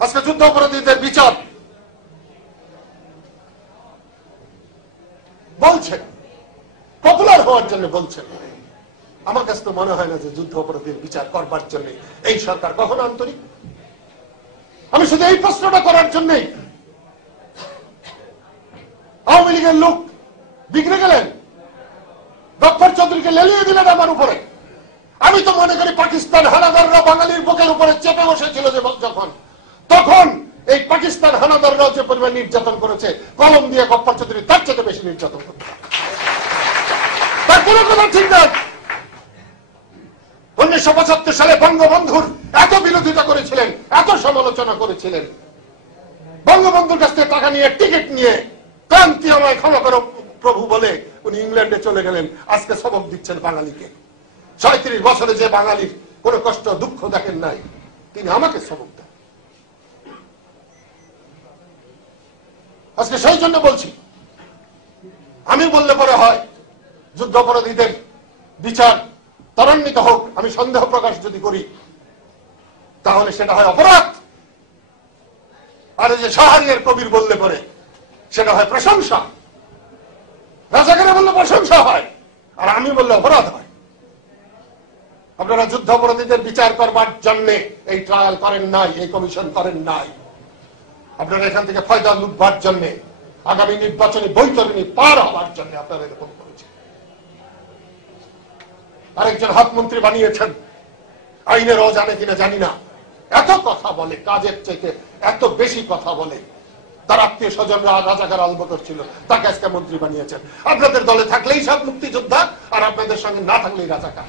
আজকে যুদ্ধ অপরাধীদের বিচার বলছেন, পপুলার হওয়ার জন্য বলছেন। আমার কাছে তো মনে হয় না যে যুদ্ধ অপরাধীর বিচার করবার জন্য এই সরকার কখনো আন্তরিক। আমি শুধু এই প্রশ্নটা করার জন্যই আওয়ামী লীগের লোক বিগড়ে গেলেন, গফফর চৌধুরীকে লেলিয়ে দিলেন আমার উপরে। আমি তো মনে করি পাকিস্তান হানাদাররা বাঙালির বুকের উপরে চেপে বসেছিল যে যখন, তখন এই পাকিস্তান হানাদাররাও যে পরিমাণ নির্যাতন করেছে, কলম দিয়ে গফফর চৌধুরী তার চেয়ে বেশি নির্যাতন করতে, তার কোনো কথা ঠিক না। 1975 সালে বঙ্গবন্ধুর এত বিরোধিতা করেছিলেন, এত সমালোচনা করেছিলেন, বঙ্গবন্ধুর কাছ থেকে টাকা নিয়ে টিকিট নিয়ে ক্রান্তি আমায় ক্ষমা করো প্রভু বলে উনি ইংল্যান্ডে চলে গেলেন। আজকে সবক দিচ্ছেন বাঙালিকে। 37 বছরে যে বাঙালির কোন কষ্ট দুঃখ দেখেন নাই, তিনি আমাকে সবক দেন। আজকে সেই জন্য বলছি, আমি বললে পরে হয় যুদ্ধ অপরাধীদের বিচার ত্বরান্বিত হোক, আমি সন্দেহ প্রকাশ যদি করি তাহলে সেটা হয় অপরাধ। আর যে শাহরিয়ার কবির বললে পরে সেটা হয় প্রশংসা, রাজাকারে বললে প্রশংসা হয়, আর আমি বললে অপরাধ হয়। আপনারা যুদ্ধ অপরাধীদের বিচার করবার জন্য এই ট্রায়াল করেন নাই, এই কমিশন করেন নাই। আপনারা এখান থেকে ফয়দা লুটবার জন্য, আগামী নির্বাচনী বৈতরণী পার হওয়ার জন্য আপনারা এরকম করেছেন। আরেকজন হাত মন্ত্রী বানিয়েছেন, আইনেরও জানে কিনা জানি না, এত কথা বলে, কাজের চাইতে এত বেশি কথা বলে। তার আত্মীয় স্বজনরা রাজাকার আলবদর ছিল, তাকে আজকে মন্ত্রী বানিয়েছেন। আপনাদের দলে থাকলেই সব মুক্তিযোদ্ধা, আর আপনাদের সঙ্গে না থাকলেই রাজাকার।